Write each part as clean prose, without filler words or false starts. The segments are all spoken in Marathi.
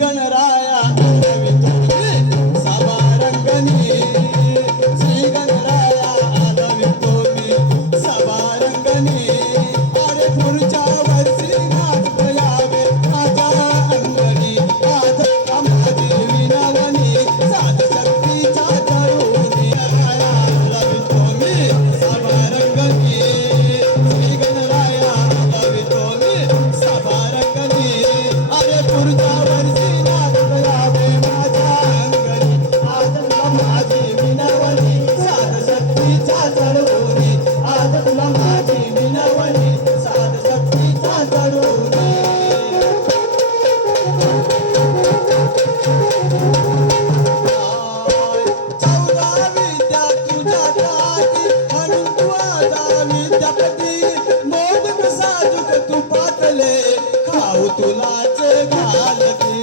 गणराया आलवितो मी सभा रंगणी श्री गणराया आलवितो मी सभा रंगणी अरे पुढच्या वर्षी नाचता यावे माझ्या अंगणी माझा माझी विनवणी साध शक्तीचा करुणी राया आलवितो मी सभा रंगणी श्री गणराया आलवितो मी सभा रंगणी अरे पुढच्या वर्षी नाचता यावे माझ्या अंगणी आज तुला माझी विनवणी साध शक्तीचा करुणी आज तुला माझी विनवणी साध शक्तीचा करुणी चौदा विद्या तुझ्या हाती म्हणून तू आता विद्यापती मोदक साजूक तू पातले खाऊ तुलाच घालते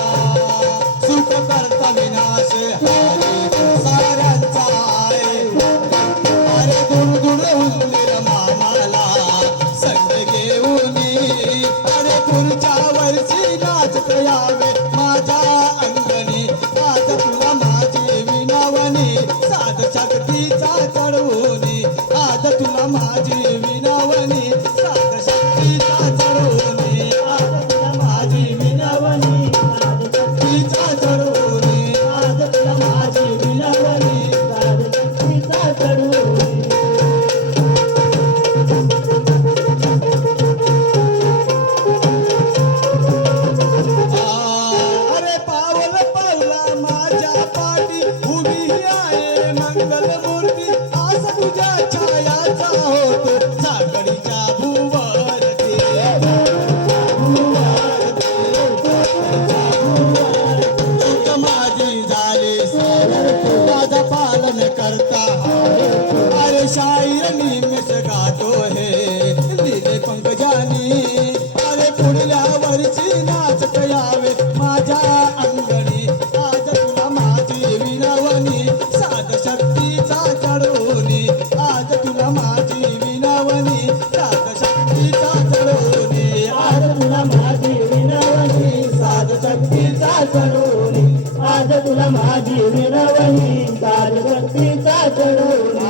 सुख करता विनाश हारी साऱ्यांचा आहे अरे दूर दूर उंदीर मामाला संग घेऊनी अरे पुढच्या वर्षी नाचत यावे माझ्या अंगणी आज तुला माझी विनवणी साध शक्तीचा चढवणी आज तुला माझी विनवणी साध शक्तीचा चढवणी आज तुला माझी विनवणी साध शक्तीचा चढवणी आज तुला माझी विनवणी साध शक्तीचा चढवणी अरे पावल पावला माझ्या पाठी उभी आहे मंगलमूर्ती आज तुझ्या छायाचा होतो सागरीच्या भुवरती चूक माझी झाली माझा पालन करता अरे शाहीर निमिष गातो हे लिहिले पंकजानी अरे पुढल्या वर्षी नाचत यावे माझ्या अंगणी आज तुला माझी विनवणी साध शक्तीचा चढवणी आज तुला माझी विनवणी साध शक्तीचा चढवणी आज तुला माझी विनवणी साध शक्तीचा चढवणी आज तुला माझी विनवणी साध शक्तीचा चढवणी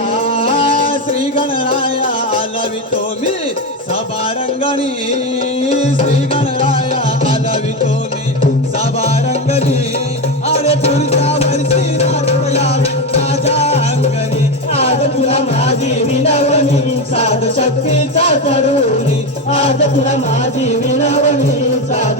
श्री गणराया आलवितो मी सभा रंगणी श्री गणराया आलवितो मी सभा रंगणी अरे पुढच्या वर्षी नाचत यावे माझ्या अंगणी आज तुला माझी विनवणी साध शक्तीचा चढवणी आज तुला माझी विनवणी साध